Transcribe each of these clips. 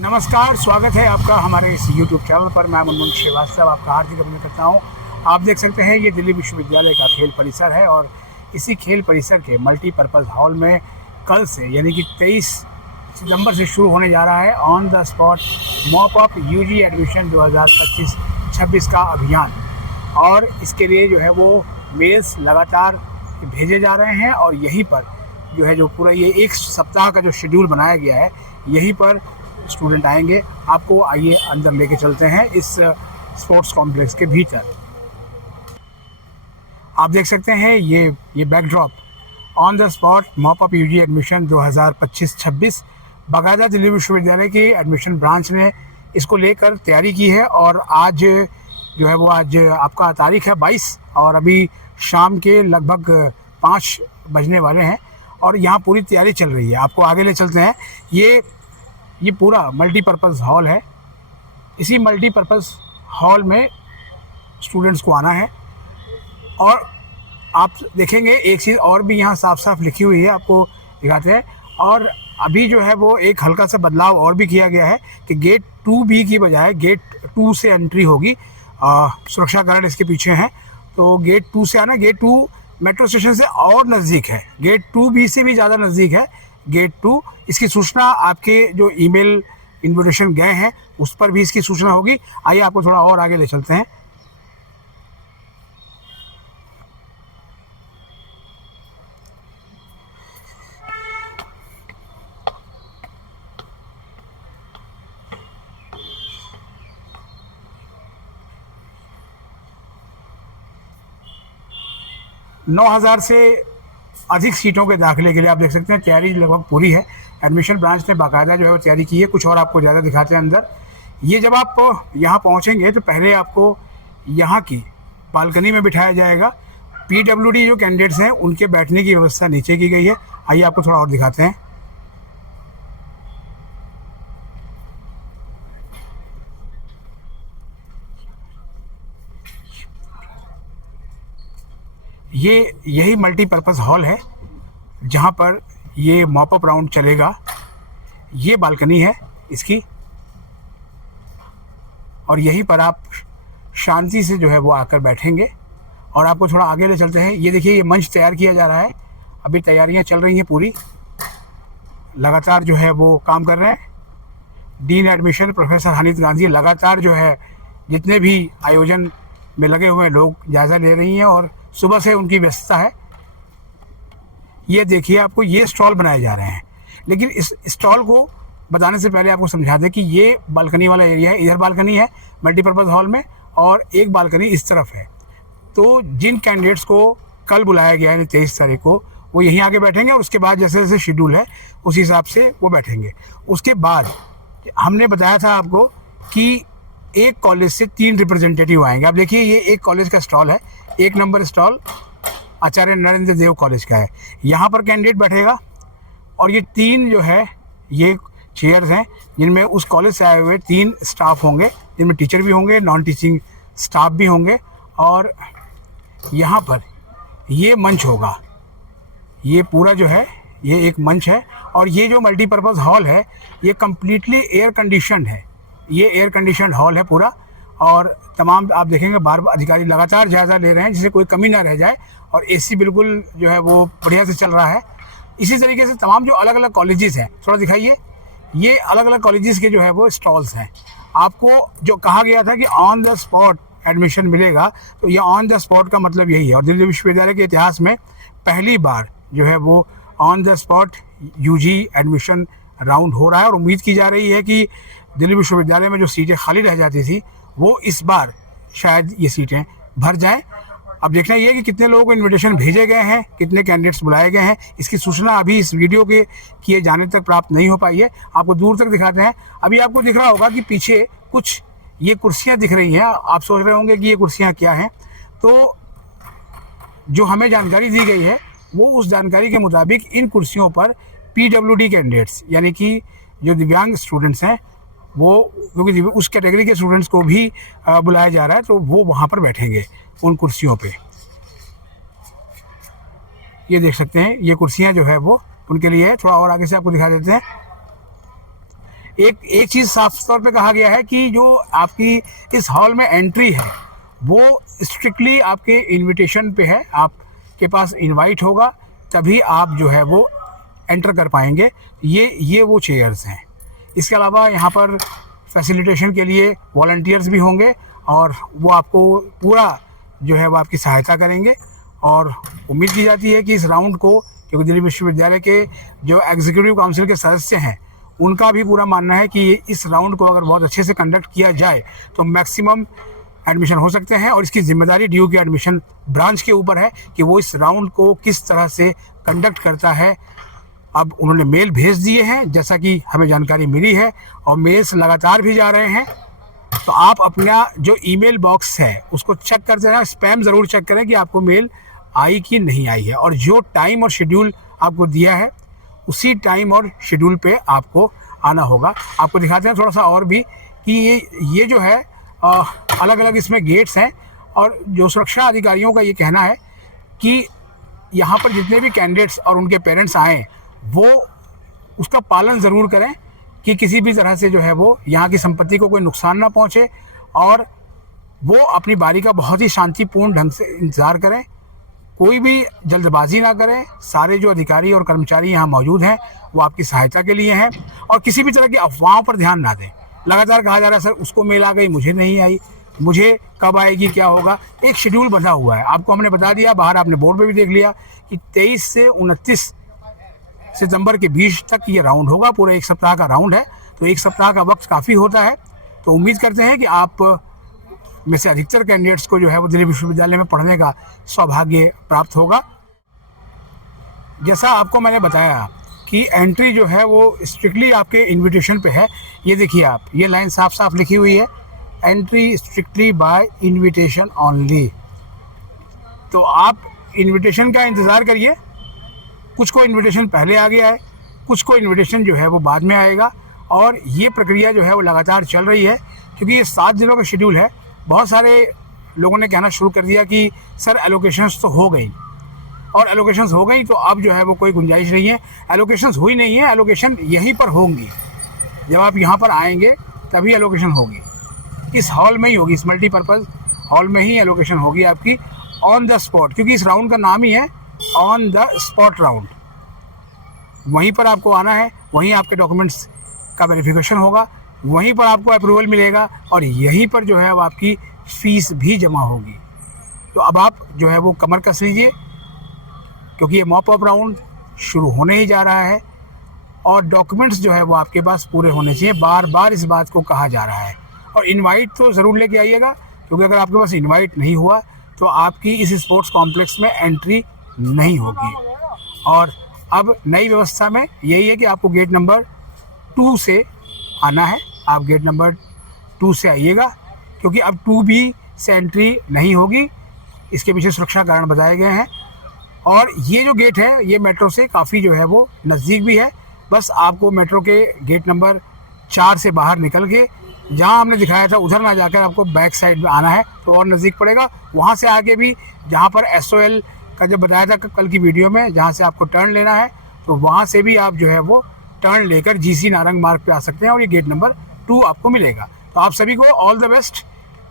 नमस्कार, स्वागत है आपका हमारे इस YouTube चैनल पर। मैं मुनमुन श्रीवास्तव आपका हार्दिक अभिनंदन करता हूं। आप देख सकते हैं ये दिल्ली विश्वविद्यालय का खेल परिसर है और इसी खेल परिसर के मल्टीपर्पज़ हॉल में कल से यानी कि 23 सितंबर से शुरू होने जा रहा है on the spot mop up UG admission 2025-26 का अभियान। और इसके लिए जो है वो मेल्स लगातार भेजे जा रहे हैं और यहीं पर जो है जो पूरा ये एक सप्ताह का जो शेड्यूल बनाया गया है यहीं पर स्टूडेंट आएंगे। आपको आइए अंदर लेके चलते हैं इस स्पोर्ट्स कॉम्प्लेक्स के भीतर। आप देख सकते हैं ये backdrop on the spot mop up UG admission 2025-26 बाकायदा दिल्ली विश्वविद्यालय की एडमिशन ब्रांच ने इसको लेकर तैयारी की है। और आज जो है वो आज आपका तारीख है 22 और अभी शाम के लगभग 5 बजने वाले हैं और यहाँ पूरी तैयारी चल रही है। आपको आगे ले चलते हैं। ये पूरा मल्टीपर्पज़ हॉल है। इसी मल्टीपर्पज़ हॉल में स्टूडेंट्स को आना है और आप देखेंगे एक चीज़ और भी यहाँ साफ साफ लिखी हुई है, आपको दिखाते हैं। और अभी जो है वो एक हल्का सा बदलाव और भी किया गया है कि गेट 2B की बजाय गेट 2 से एंट्री होगी। सुरक्षा गार्ड इसके पीछे हैं तो गेट 2 से आना। गेट 2 मेट्रो स्टेशन से और नज़दीक है, गेट 2B से भी ज़्यादा नज़दीक है गेट 2। इसकी सूचना आपके जो ईमेल इन्विटेशन गए हैं उस पर भी इसकी सूचना होगी। आइए आपको थोड़ा और आगे ले चलते हैं। नौ 9,000 से अधिक सीटों के दाखिले के लिए आप देख सकते हैं तैयारी लगभग पूरी है। एडमिशन ब्रांच ने बाकायदा जो है वो तैयारी की है। कुछ और आपको ज़्यादा दिखाते हैं अंदर। ये जब आप यहाँ पहुँचेंगे तो पहले आपको यहाँ की बालकनी में बिठाया जाएगा। PWD जो कैंडिडेट्स हैं उनके बैठने की व्यवस्था नीचे की गई है। आइए आपको थोड़ा और दिखाते हैं। यही मल्टीपर्पज़ हॉल है जहाँ पर ये मॉप अप राउंड चलेगा। ये बालकनी है इसकी और यहीं पर आप शांति से जो है वो आकर बैठेंगे। और आपको थोड़ा आगे ले चलते हैं। ये देखिए ये मंच तैयार किया जा रहा है। अभी तैयारियां चल रही हैं पूरी, लगातार जो है वो काम कर रहे हैं। डीन एडमिशन प्रोफेसर हनीत गांधी लगातार जो है जितने भी आयोजन में लगे हुए लोग जायज़ा ले रही हैं और सुबह से उनकी व्यस्तता है। ये देखिए आपको ये स्टॉल बनाए जा रहे हैं, लेकिन इस स्टॉल को बताने से पहले आपको समझा दें कि ये बालकनी वाला एरिया है। इधर बालकनी है मल्टीपर्पज़ हॉल में और एक बालकनी इस तरफ है। तो जिन कैंडिडेट्स को कल बुलाया गया है 23 तारीख को वो यहीं आके बैठेंगे और उसके बाद जैसे जैसे शेड्यूल है उस हिसाब से वो बैठेंगे। उसके बाद हमने बताया था आपको कि एक कॉलेज से 3 रिप्रेजेंटेटिव आएंगे। आप देखिए ये एक कॉलेज का स्टॉल है, 1 नंबर स्टॉल आचार्य नरेंद्र देव कॉलेज का है। यहाँ पर कैंडिडेट बैठेगा और ये 3 जो है ये चेयर्स हैं जिनमें उस कॉलेज से आए हुए 3 स्टाफ होंगे, जिनमें टीचर भी होंगे, नॉन टीचिंग स्टाफ भी होंगे। और यहाँ पर ये मंच होगा, ये पूरा जो है ये एक मंच है। और ये जो मल्टीपर्पज़ हॉल है ये कम्प्लीटली एयर कंडीशनड है। ये एयर कंडीशनड हॉल है पूरा और तमाम आप देखेंगे बार अधिकारी लगातार जायज़ा ले रहे हैं जिससे कोई कमी ना रह जाए। और AC बिल्कुल जो है वो बढ़िया से चल रहा है। इसी तरीके से तमाम जो अलग अलग कॉलेजेस हैं, थोड़ा दिखाइए, ये अलग अलग कॉलेजेस के जो है वो स्टॉल्स हैं। आपको जो कहा गया था कि ऑन द स्पॉट एडमिशन मिलेगा, तो ये ऑन द स्पॉट का मतलब यही है। और दिल्ली विश्वविद्यालय के इतिहास में पहली बार जो है वो on the spot UG admission round हो रहा है। और उम्मीद की जा रही है कि दिल्ली विश्वविद्यालय में जो सीटें खाली रह जाती थी वो इस बार शायद ये सीटें भर जाएं। अब देखना ये है कि कितने लोगों को इनविटेशन भेजे गए हैं, कितने कैंडिडेट्स बुलाए गए हैं। इसकी सूचना अभी इस वीडियो के किए जाने तक प्राप्त नहीं हो पाई है। आपको दूर तक दिखाते हैं। अभी आपको दिख रहा होगा कि पीछे कुछ ये कुर्सियां दिख रही हैं। आप सोच रहे होंगे कि ये कुर्सियां क्या हैं। तो जो हमें जानकारी दी गई है वो उस जानकारी के मुताबिक इन कुर्सियों पर PWD कैंडिडेट्स यानी कि जो दिव्यांग स्टूडेंट्स हैं वो, क्योंकि उस कैटेगरी के स्टूडेंट्स को भी बुलाया जा रहा है, तो वो वहाँ पर बैठेंगे उन कुर्सियों पे। ये देख सकते हैं ये कुर्सियाँ जो है वो उनके लिए है। थोड़ा और आगे से आपको दिखा देते हैं। एक एक चीज़ साफ तौर पे कहा गया है कि जो आपकी इस हॉल में एंट्री है वो स्ट्रिक्टली आपके इनविटेशन पे है, आपके पास इनवाइट होगा तभी आप जो है वो एंटर कर पाएंगे। ये वो चेयर्स हैं। इसके अलावा यहाँ पर फैसिलिटेशन के लिए वॉलंटियर्स भी होंगे और वो आपको पूरा जो है वो आपकी सहायता करेंगे। और उम्मीद की जाती है कि इस राउंड को, क्योंकि दिल्ली विश्वविद्यालय के जो एग्जीक्यूटिव काउंसिल के सदस्य हैं उनका भी पूरा मानना है कि इस राउंड को अगर बहुत अच्छे से कंडक्ट किया जाए तो मैक्सिमम एडमिशन हो सकते हैं। और इसकी जिम्मेदारी ड्यू के एडमिशन ब्रांच के ऊपर है कि वो इस राउंड को किस तरह से कंडक्ट करता है। अब उन्होंने मेल भेज दिए हैं जैसा कि हमें जानकारी मिली है, और मेल्स लगातार भी जा रहे हैं। तो आप अपना जो ईमेल बॉक्स है उसको चेक करते रहें, स्पैम ज़रूर चेक करें कि आपको मेल आई कि नहीं आई है। और जो टाइम और शेड्यूल आपको दिया है उसी टाइम और शेड्यूल पे आपको आना होगा। आपको दिखाते हैं थोड़ा सा और भी कि ये जो है अलग अलग इसमें गेट्स हैं। और जो सुरक्षा अधिकारियों का ये कहना है कि यहाँ पर जितने भी कैंडिडेट्स और उनके पेरेंट्स आएँ वो उसका पालन ज़रूर करें कि किसी भी तरह से जो है वो यहाँ की संपत्ति को कोई नुकसान ना पहुँचे, और वो अपनी बारी का बहुत ही शांतिपूर्ण ढंग से इंतज़ार करें, कोई भी जल्दबाजी ना करें। सारे जो अधिकारी और कर्मचारी यहाँ मौजूद हैं वो आपकी सहायता के लिए हैं, और किसी भी तरह की अफवाहों पर ध्यान ना दें। लगातार कहा जा रहा है सर उसको मेल आ गई, मुझे नहीं आई, मुझे कब आएगी, क्या होगा। एक शेड्यूल बंधा हुआ है, आपको हमने बता दिया, बाहर आपने बोर्ड पे भी देख लिया कि 23 से 29 सितंबर के बीच तक ये राउंड होगा। पूरे एक सप्ताह का राउंड है, तो एक सप्ताह का वक्त काफ़ी होता है। तो उम्मीद करते हैं कि आप में से अधिकतर कैंडिडेट्स को जो है वो दिल्ली विश्वविद्यालय में पढ़ने का सौभाग्य प्राप्त होगा। जैसा आपको मैंने बताया कि एंट्री जो है वो स्ट्रिक्टली आपके इनविटेशन पे है। ये देखिए आप, ये लाइन साफ साफ लिखी हुई है, entry strictly by invitation only. तो आप इनविटेशन का इंतज़ार करिए। कुछ को इनविटेशन पहले आ गया है, कुछ को इनविटेशन जो है वो बाद में आएगा, और ये प्रक्रिया जो है वो लगातार चल रही है। क्योंकि ये 7 दिनों का शेड्यूल है। बहुत सारे लोगों ने कहना शुरू कर दिया कि सर एलोकेशंस तो हो गई, और एलोकेशंस हो गई तो अब जो है वो कोई गुंजाइश नहीं है। एलोकेशंस हुई नहीं है, एलोकेशन यहीं पर होंगी। जब आप यहाँ पर आएंगे तभी एलोकेशन होगी, इस हॉल में ही होगी, इस मल्टीपर्पज़ हॉल में ही एलोकेशन होगी आपकी ऑन द स्पॉट। क्योंकि इस राउंड का नाम ही है ऑन द स्पॉट राउंड। वहीं पर आपको आना है, वहीं आपके डॉक्यूमेंट्स का वेरिफिकेशन होगा, वहीं पर आपको अप्रूवल मिलेगा, और यहीं पर जो है वो आपकी फ़ीस भी जमा होगी। तो अब आप जो है वो कमर कस लीजिए, क्योंकि ये मॉप अप राउंड शुरू होने ही जा रहा है, और डॉक्यूमेंट्स जो है वो आपके पास पूरे होने चाहिए। बार बार इस बात को कहा जा रहा है। और इनवाइट तो ज़रूर लेके आइएगा, क्योंकि अगर आपके पास इनवाइट नहीं हुआ तो आपकी इस स्पोर्ट्स कॉम्प्लेक्स में एंट्री नहीं होगी। और अब नई व्यवस्था में यही है कि आपको गेट नंबर 2 से आना है। आप गेट नंबर 2 से आइएगा, क्योंकि अब 2B से एंट्री नहीं होगी। इसके पीछे सुरक्षा कारण बताए गए हैं। और ये जो गेट है ये मेट्रो से काफ़ी जो है वो नज़दीक भी है। बस आपको मेट्रो के गेट नंबर 4 से बाहर निकल के जहाँ हमने दिखाया था उधर ना जाकर आपको बैक साइड में आना है, तो और नज़दीक पड़ेगा। वहाँ से आगे भी जहाँ पर SOL का जब बताया था कल की वीडियो में, जहाँ से आपको टर्न लेना है, तो वहाँ से भी आप जो है वो टर्न लेकर GC नारंग मार्ग पे आ सकते हैं, और ये गेट नंबर 2 आपको मिलेगा। तो आप सभी को ऑल द बेस्ट।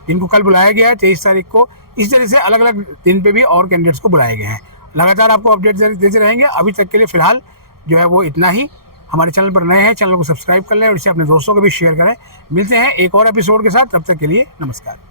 जिनको कल बुलाया गया है 23 तारीख को, इस तरह से अलग अलग दिन पे भी और कैंडिडेट्स को बुलाए गए हैं। लगातार आपको अपडेट देते रहेंगे। अभी तक के लिए फ़िलहाल जो है वो इतना ही। हमारे चैनल पर नए हैं, चैनल को सब्सक्राइब कर लें और इसे अपने दोस्तों को भी शेयर करें। मिलते हैं एक और एपिसोड के साथ, तब तक के लिए नमस्कार।